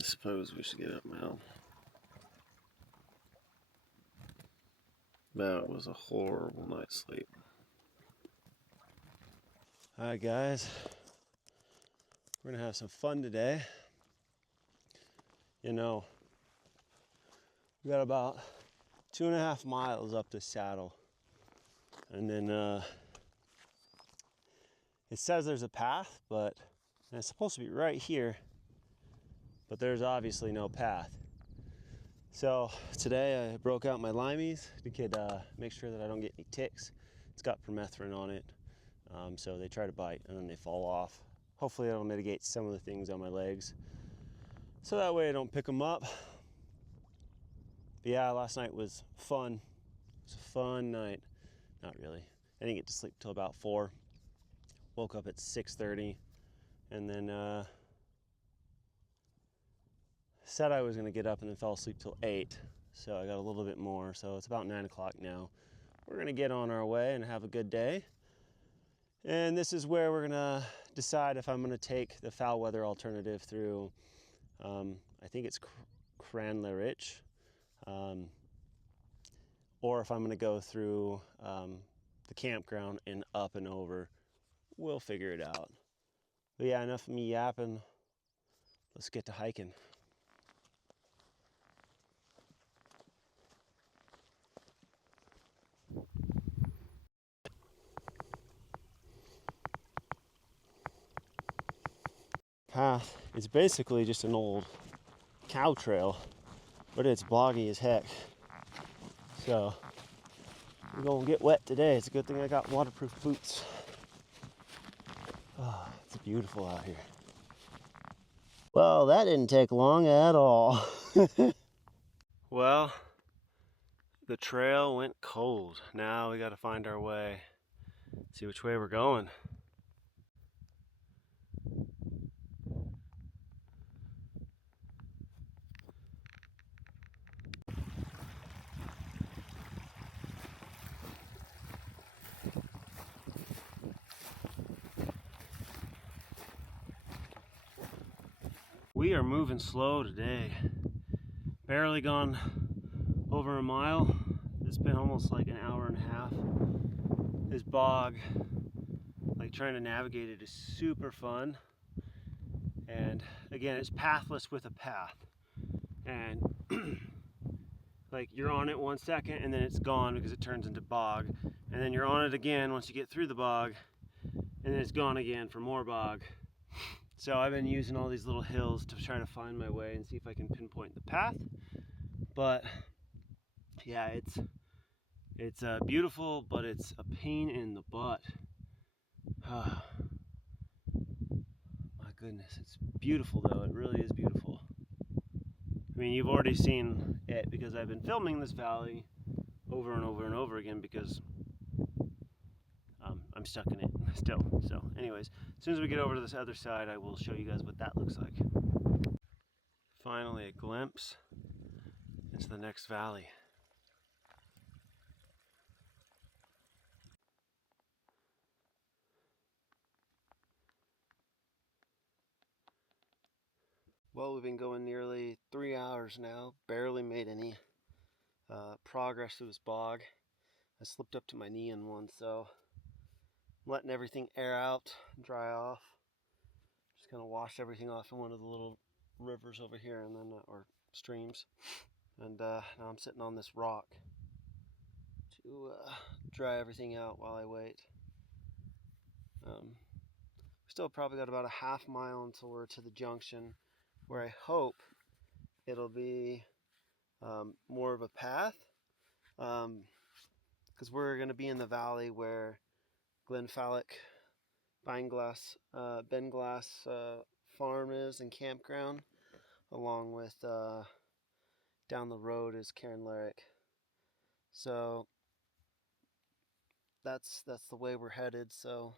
I suppose we should get up now. That was a horrible night's sleep. Alright guys, we're gonna have some fun today. You know, we got about 2.5 miles up this saddle. And then it says there's a path, but it's supposed to be right here, but there's obviously no path. So today I broke out my Lymeez to make sure that I don't get any ticks. It's got permethrin on it, so they try to bite and then they fall off. Hopefully that'll mitigate some of the things on my legs, so that way I don't pick them up. But yeah, last night was fun. It was a fun night. Not really. I didn't get to sleep till about 4. Woke up at 6:30, and then said I was gonna get up and then fell asleep till 8. So I got a little bit more, so it's about 9 o'clock now. We're gonna get on our way and have a good day. And this is where we're gonna decide if I'm gonna take the foul weather alternative through, I think it's Crianlarich, or if I'm gonna go through the campground and up and over. We'll figure it out. But yeah, enough of me yapping. Let's get to hiking. Path is basically just an old cow trail, but it's boggy as heck. So we're gonna get wet today. It's a good thing I got waterproof boots. Oh, it's beautiful out here. Well, that didn't take long at all. Well, the trail went cold. Now we gotta find our way, see which way we're going. We are moving slow today. Barely gone over a mile. It's been almost like an hour and a half. This bog, like trying to navigate it is super fun. And again, it's pathless with a path. And like you're on it 1 second and then it's gone because it turns into bog. And then you're on it again once you get through the bog, and then it's gone again for more bog. So I've been using all these little hills to try to find my way and see if I can pinpoint the path. But yeah, it's beautiful, but it's a pain in the butt. My goodness, it's beautiful though. It really is beautiful. I mean, you've already seen it because I've been filming this valley over and over and over again because I'm stuck in it still. So anyways, as soon as we get over to this other side, I will show you guys what that looks like. Finally a glimpse into the next valley. Well, we've been going nearly 3 hours now, barely made any progress through this bog. I slipped up to my knee in one, so I'm letting everything air out, dry off. Just gonna wash everything off in one of the little rivers over here, and then or streams. And now I'm sitting on this rock to dry everything out while I wait. We still probably got about a half mile until we're to the junction, where I hope it'll be more of a path, because we're going to be in the valley where River Falloch, Benglass farm is and campground, along with down the road is Crianlarich. So that's the way we're headed. So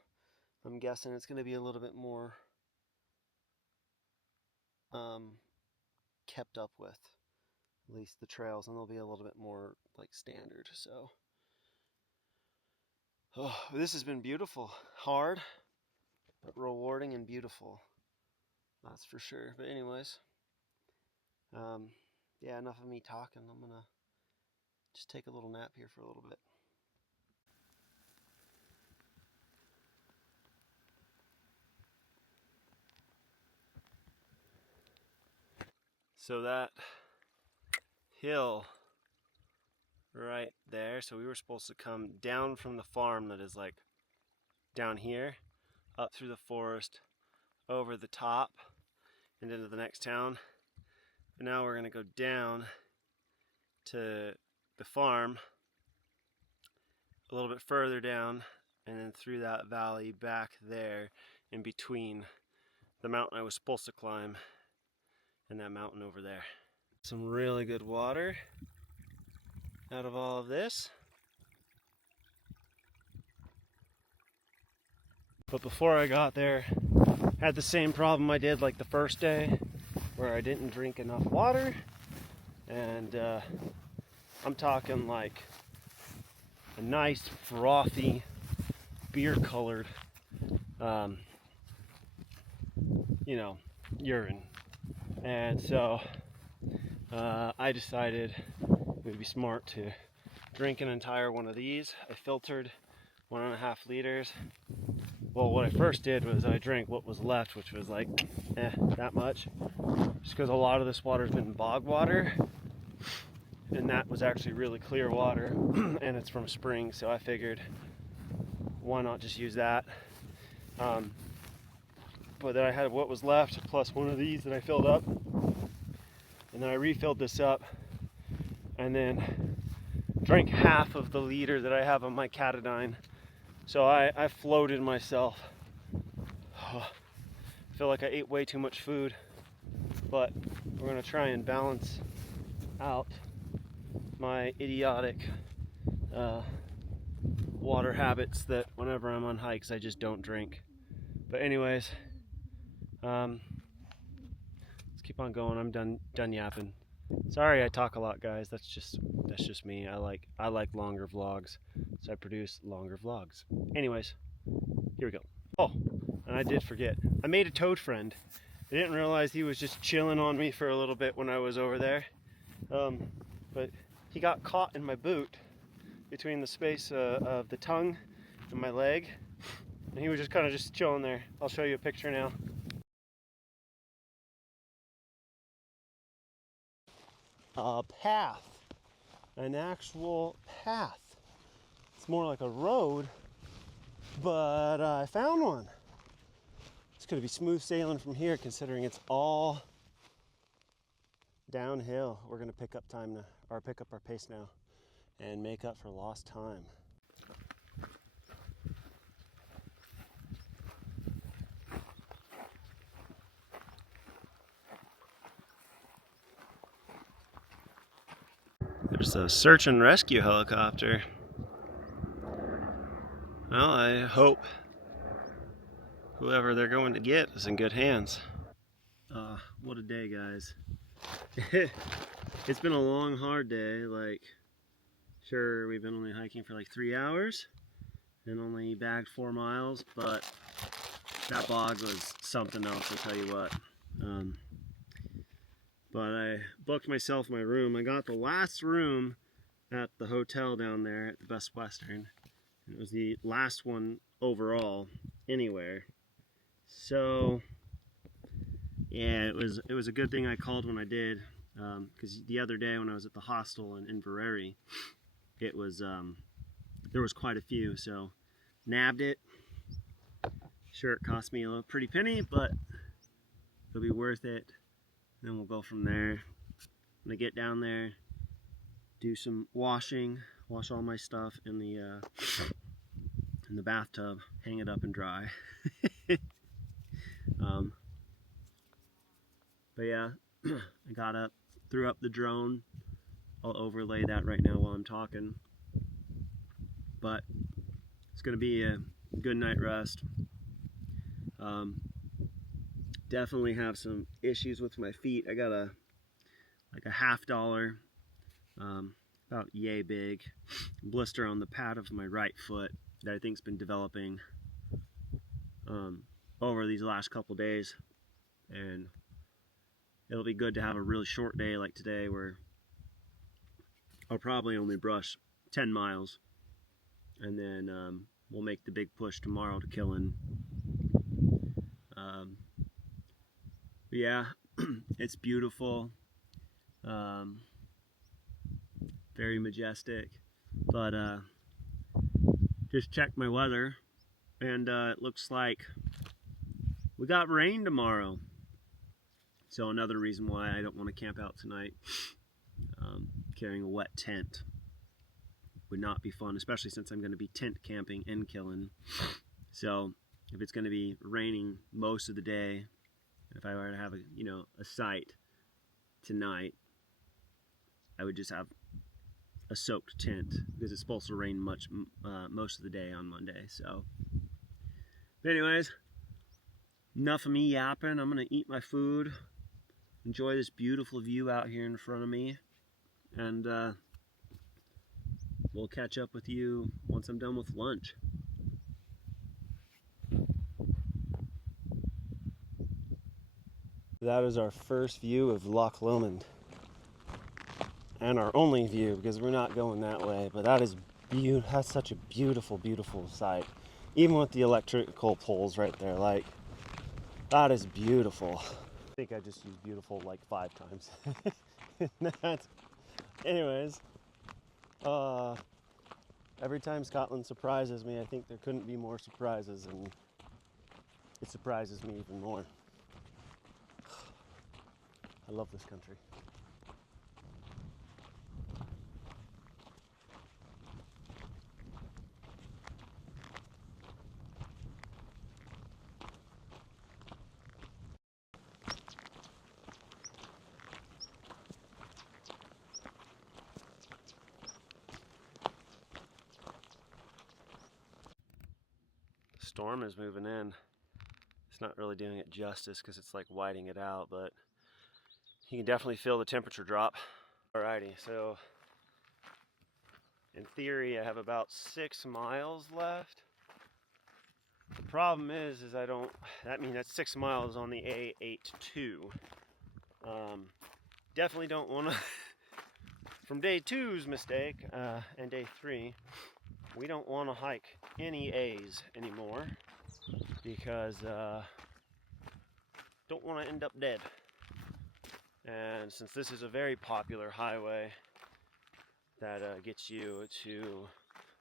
I'm guessing it's going to be a little bit more kept up with, at least the trails, and they'll be a little bit more like standard. So this has been beautiful, hard, but rewarding and beautiful, that's for sure. But anyways, Yeah, enough of me talking. I'm gonna just take a little nap here for a little bit. So that hill right there, so we were supposed to come down from the farm that is like down here, up through the forest, over the top, and into the next town. But now we're gonna go down to the farm, a little bit further down, and then through that valley back there in between the mountain I was supposed to climb and that mountain over there. Some really good water out of all of this. But before I got there, I had the same problem I did like the first day, where I didn't drink enough water, and I'm talking like a nice frothy beer colored urine. And so I decided it would be smart to drink an entire one of these. I filtered 1.5 liters. Well, what I first did was I drank what was left, which was like that much, just because a lot of this water has been bog water, and that was actually really clear water, and it's from a spring, so I figured why not just use that. But then I had what was left plus one of these that I filled up, and then I refilled this up and then drank half of the liter that I have on my Catadine. So I floated myself. I feel like I ate way too much food, but we're gonna try and balance out my idiotic water habits that whenever I'm on hikes I just don't drink. But anyways, let's keep on going. I'm done yapping. Sorry I talk a lot, guys. That's just me. I like longer vlogs, so I produce longer vlogs. Anyways, here we go. Oh, and I did forget. I made a toad friend. I didn't realize he was just chilling on me for a little bit when I was over there. But he got caught in my boot between the space of the tongue and my leg, and he was just kind of just chilling there. I'll show you a picture now. A path, an actual path. It's more like a road, but I found one. It's gonna be smooth sailing from here, considering it's all downhill. We're gonna pick up our pace now and make up for lost time. There's a search and rescue helicopter. Well, I hope whoever they're going to get is in good hands. What a day, guys. It's been a long, hard day. Like, sure, we've been only hiking for like 3 hours and only bagged 4 miles, but that bog was something else, I'll tell you what. But I booked myself my room. I got the last room at the hotel down there at the Best Western. It was the last one overall anywhere. So yeah, it was a good thing I called when I did, because the other day when I was at the hostel in Inverary, it was there was quite a few, so nabbed it. Sure, it cost me a pretty penny, but it'll be worth it. Then we'll go from there. I'm gonna get down there, do some washing, wash all my stuff in the bathtub, hang it up and dry. But yeah, I got up, threw up the drone. I'll overlay that right now while I'm talking. But it's gonna be a good night rest. Definitely have some issues with my feet. I got a $50, about yay big blister on the pad of my right foot that I think's been developing over these last couple days, and it'll be good to have a really short day like today where I'll probably only brush 10 miles, and then we'll make the big push tomorrow to Killin. Yeah, it's beautiful, very majestic, but just checked my weather, and it looks like we got rain tomorrow. So another reason why I don't want to camp out tonight. Carrying a wet tent would not be fun, especially since I'm going to be tent camping in Killin. So if it's going to be raining most of the day, if I were to have a site tonight, I would just have a soaked tent because it's supposed to rain most of the day on Monday. So anyways, enough of me yapping. I'm going to eat my food, enjoy this beautiful view out here in front of me, and we'll catch up with you once I'm done with lunch. That is our first view of Loch Lomond, and our only view because we're not going that way. But that is that's such a beautiful, beautiful sight. Even with the electrical poles right there, like, that is beautiful. I think I just used beautiful like 5 times. Anyways, every time Scotland surprises me, I think there couldn't be more surprises, and it surprises me even more. I love this country. The storm is moving in. It's not really doing it justice because it's like whiting it out, but you can definitely feel the temperature drop. Alrighty, so in theory I have about 6 miles left. The problem is that's 6 miles on the A82. Definitely don't want to, from day 2's mistake and day 3, we don't want to hike any A's anymore because don't want to end up dead. And since this is a very popular highway that gets you to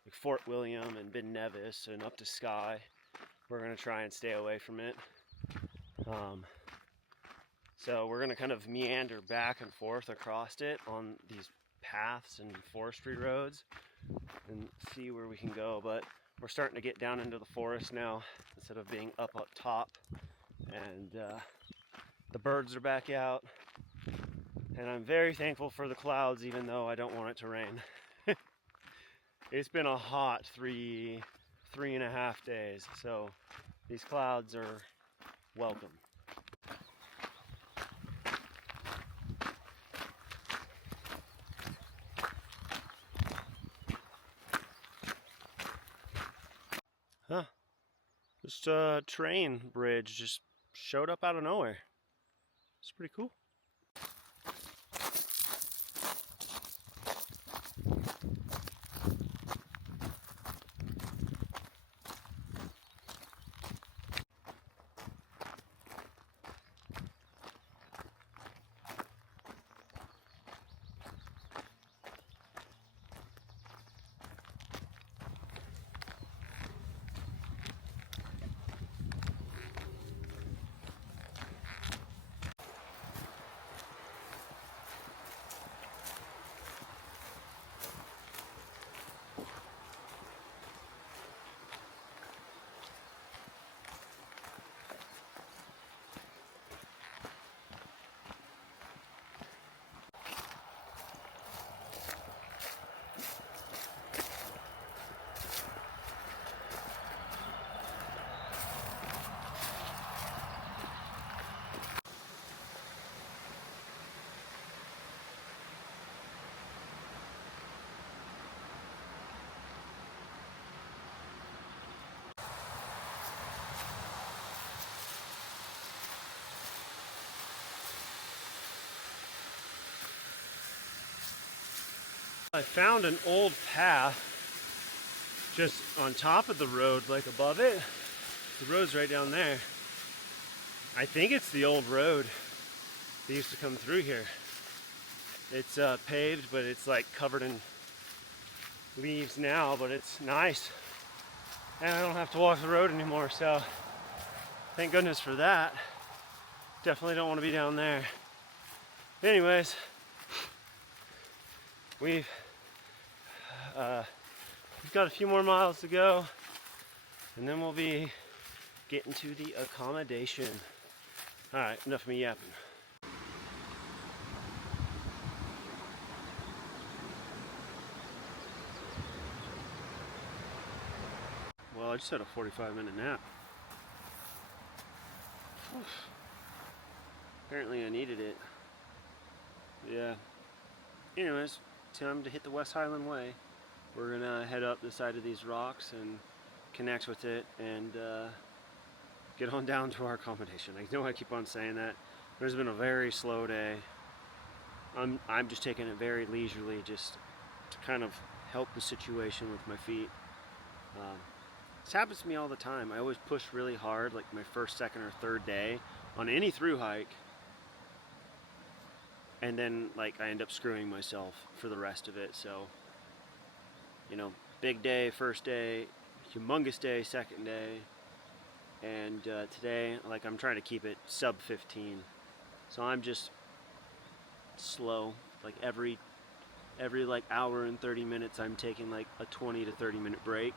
like Fort William and Ben Nevis and up to Skye, we're going to try and stay away from it. So we're going to kind of meander back and forth across it on these paths and forestry roads and see where we can go. But we're starting to get down into the forest now instead of being up top, and the birds are back out, and I'm very thankful for the clouds, even though I don't want it to rain. It's been a hot 3.5 days, so these clouds are welcome. Huh. This train bridge just showed up out of nowhere. It's pretty cool. I found an old path just on top of the road, like above it. The road's right down there. I think it's the old road that used to come through here. It's paved, but it's like covered in leaves now, but it's nice. And I don't have to walk the road anymore, so thank goodness for that. Definitely don't want to be down there. Anyways, we've got a few more miles to go, and then we'll be getting to the accommodation. Alright, enough of me yapping. Well, I just had a 45-minute nap. Oof. Apparently I needed it. Yeah. Anyways, time to hit the West Highland Way. We're gonna head up the side of these rocks and connect with it and get on down to our accommodation. I know I keep on saying that. There's been a very slow day. I'm just taking it very leisurely, just to kind of help the situation with my feet. This happens to me all the time. I always push really hard, like my first, second, or third day on any through hike, and then like I end up screwing myself for the rest of it. So, you know, big day, first day, humongous day, second day, and today, like, I'm trying to keep it sub 15. So I'm just slow. Like every like hour and 30 minutes, I'm taking like a 20 to 30 minute break,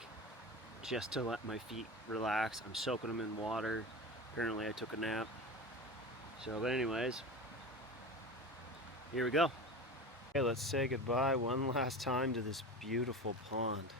just to let my feet relax. I'm soaking them in water. Apparently I took a nap. So, but anyways, here we go. Okay, let's say goodbye one last time to this beautiful pond.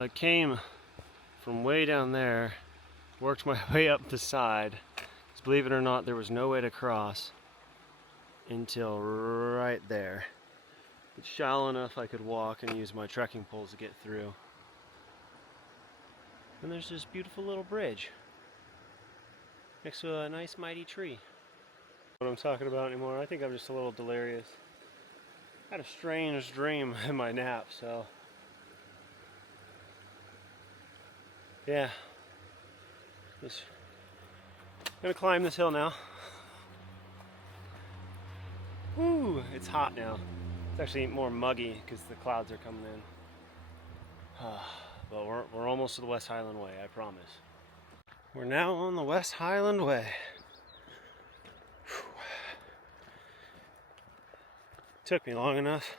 I came from way down there, worked my way up the side, because believe it or not, there was no way to cross until right there. It's shallow enough I could walk and use my trekking poles to get through. And there's this beautiful little bridge next to a nice mighty tree. What I'm talking about anymore, I think I'm just a little delirious. I had a strange dream in my nap, so yeah, just gonna climb this hill now. Woo, it's hot now. It's actually more muggy because the clouds are coming in. But we're almost to the West Highland Way, I promise. We're now on the West Highland Way. Whew. Took me long enough.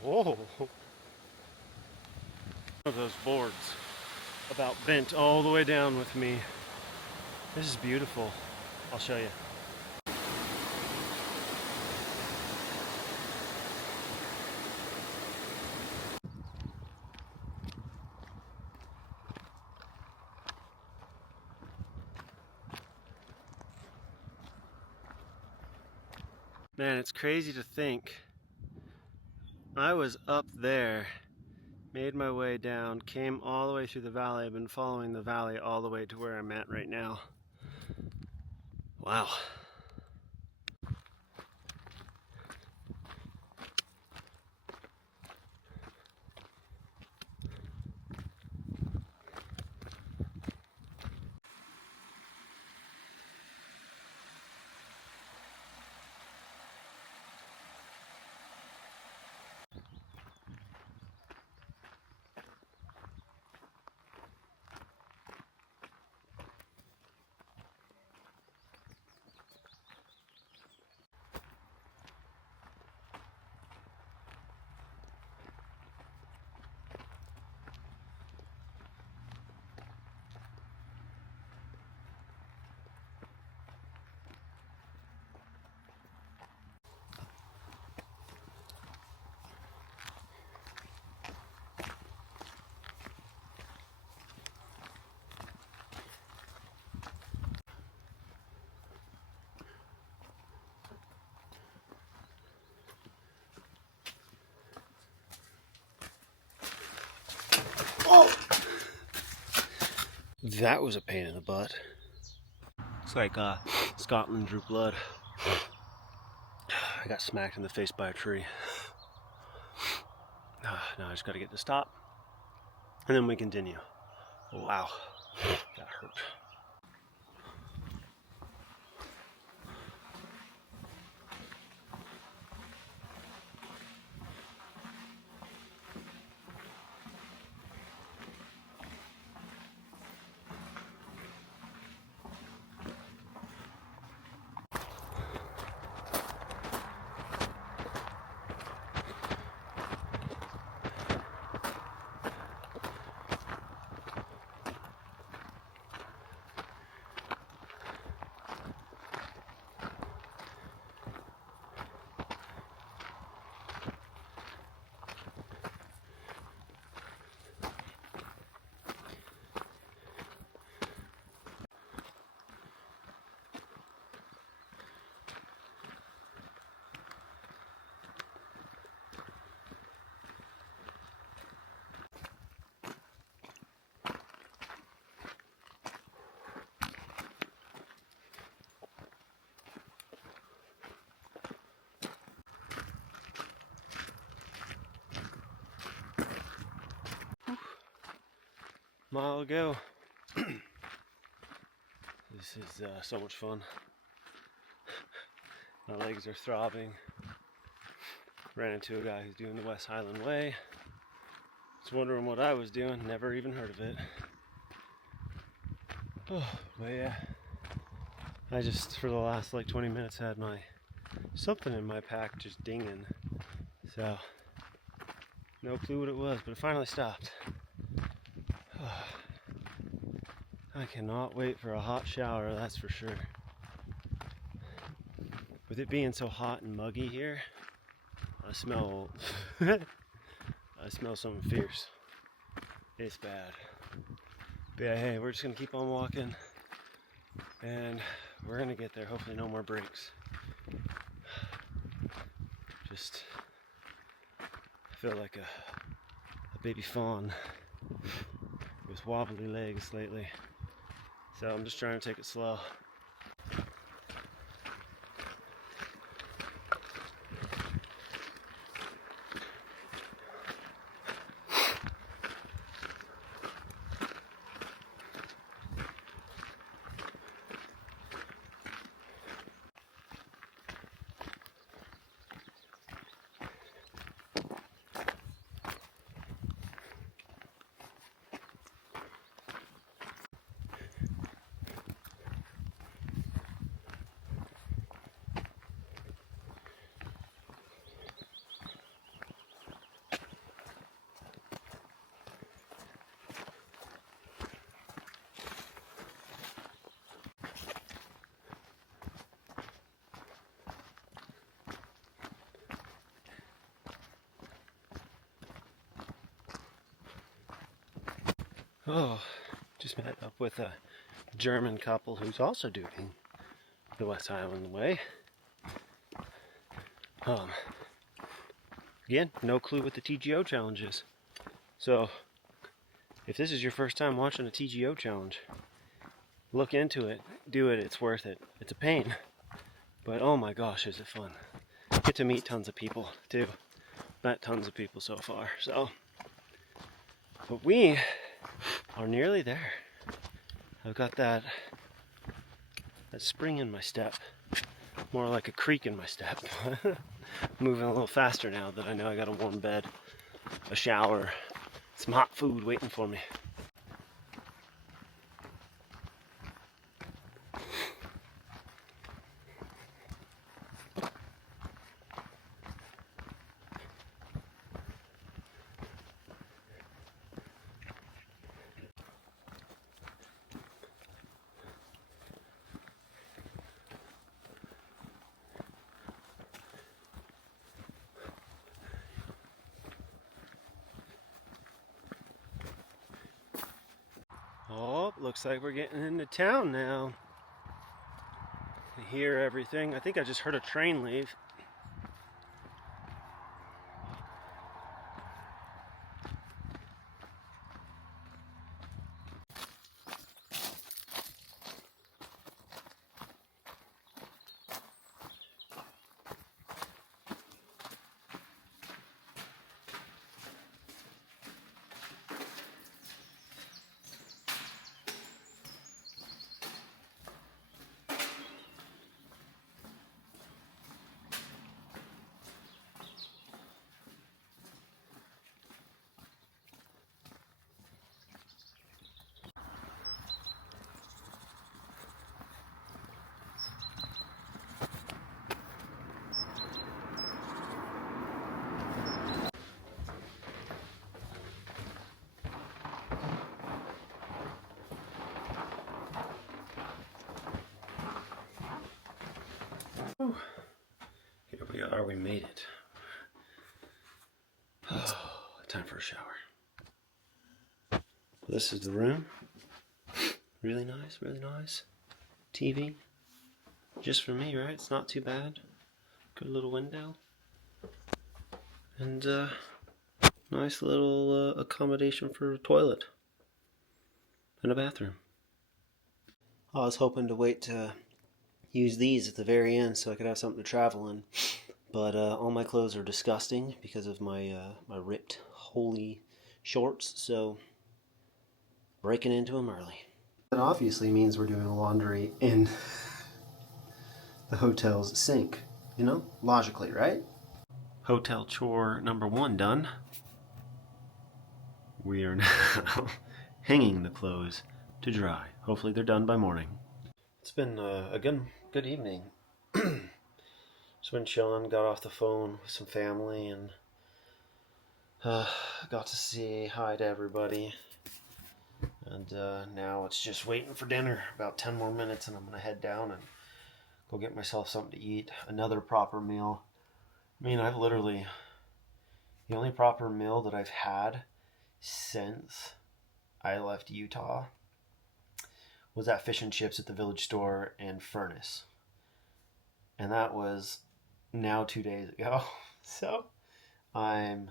Whoa! One of those boards about bent all the way down with me. This is beautiful. I'll show you. Man, it's crazy to think I was up there Made my way down, came all the way through the valley. I've been following the valley all the way to where I'm at right now. Wow. Oh! That was a pain in the butt. It's like Scotland drew blood. I got smacked in the face by a tree. Now I just gotta get to stop. And then we continue. Wow. That hurt. Mile ago. This is so much fun. My legs are throbbing. Ran into a guy who's doing the West Highland Way. Was wondering what I was doing, never even heard of it. Oh, but yeah. I just, for the last like 20 minutes, had something in my pack just dinging. So, no clue what it was, but it finally stopped. I cannot wait for a hot shower, that's for sure. With it being so hot and muggy here, I smell something fierce. It's bad. But yeah, hey, we're just gonna keep on walking and we're gonna get there. Hopefully no more breaks. Just feel like a baby fawn with wobbly legs lately. So I'm just trying to take it slow. Oh, just met up with a German couple who's also doing the West Highland Way. Again, no clue what the TGO challenge is. So, if this is your first time watching a TGO challenge, look into it, do it, it's worth it. It's a pain, but oh my gosh, is it fun. Get to meet tons of people, too. Met tons of people so far, so. But we are nearly there. I've got that spring in my step. More like a creek in my step. Moving a little faster now that I know I got a warm bed, a shower, some hot food waiting for me. Oh, looks like we're getting into town now. I hear everything. I think I just heard a train leave. Here we are, we made it. Oh, time for a shower. This is the room. Really nice, really nice. TV. Just for me, right? It's not too bad. Good little window. And nice little accommodation for a toilet. And a bathroom. I was hoping to wait to use these at the very end so I could have something to travel in. But all my clothes are disgusting because of my my ripped, holy shorts, so breaking into them early. That obviously means we're doing laundry in the hotel's sink, you know, logically, right? Hotel chore number 1 done. We are now hanging the clothes to dry. Hopefully they're done by morning. It's been a good evening. Just been chilling, got off the phone with some family, and got to say hi to everybody. And now it's just waiting for dinner. About 10 more minutes and I'm going to head down and go get myself something to eat. Another proper meal. I mean, I've literally... The only proper meal that I've had since I left Utah was that fish and chips at the village store in Furnace. And that was now 2 days ago. So I'm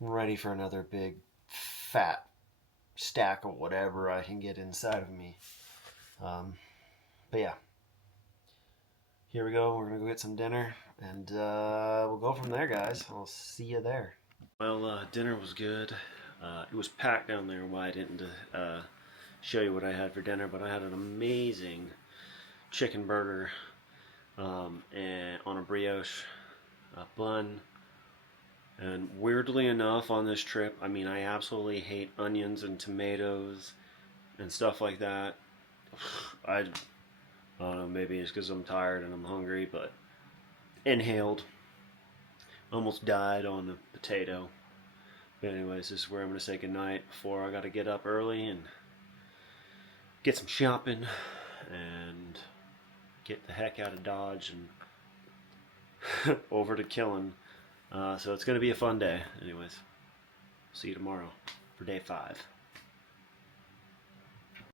ready for another big fat stack of whatever I can get inside of me. But yeah, here we go. We're gonna go get some dinner, and we'll go from there, guys. I'll see you there. Well, dinner was good. It was packed down there. Why I didn't show you what I had for dinner, but I had an amazing chicken burger and on a brioche bun. And weirdly enough, on this trip, I mean, I absolutely hate onions and tomatoes and stuff like that. I don't know, maybe it's because I'm tired and I'm hungry, but inhaled, almost died on the potato. But anyways, this is where I'm going to say goodnight before I got to get up early and get some shopping and get the heck out of Dodge and over to Killin. So it's going to be a fun day. Anyways, see you tomorrow for day 5.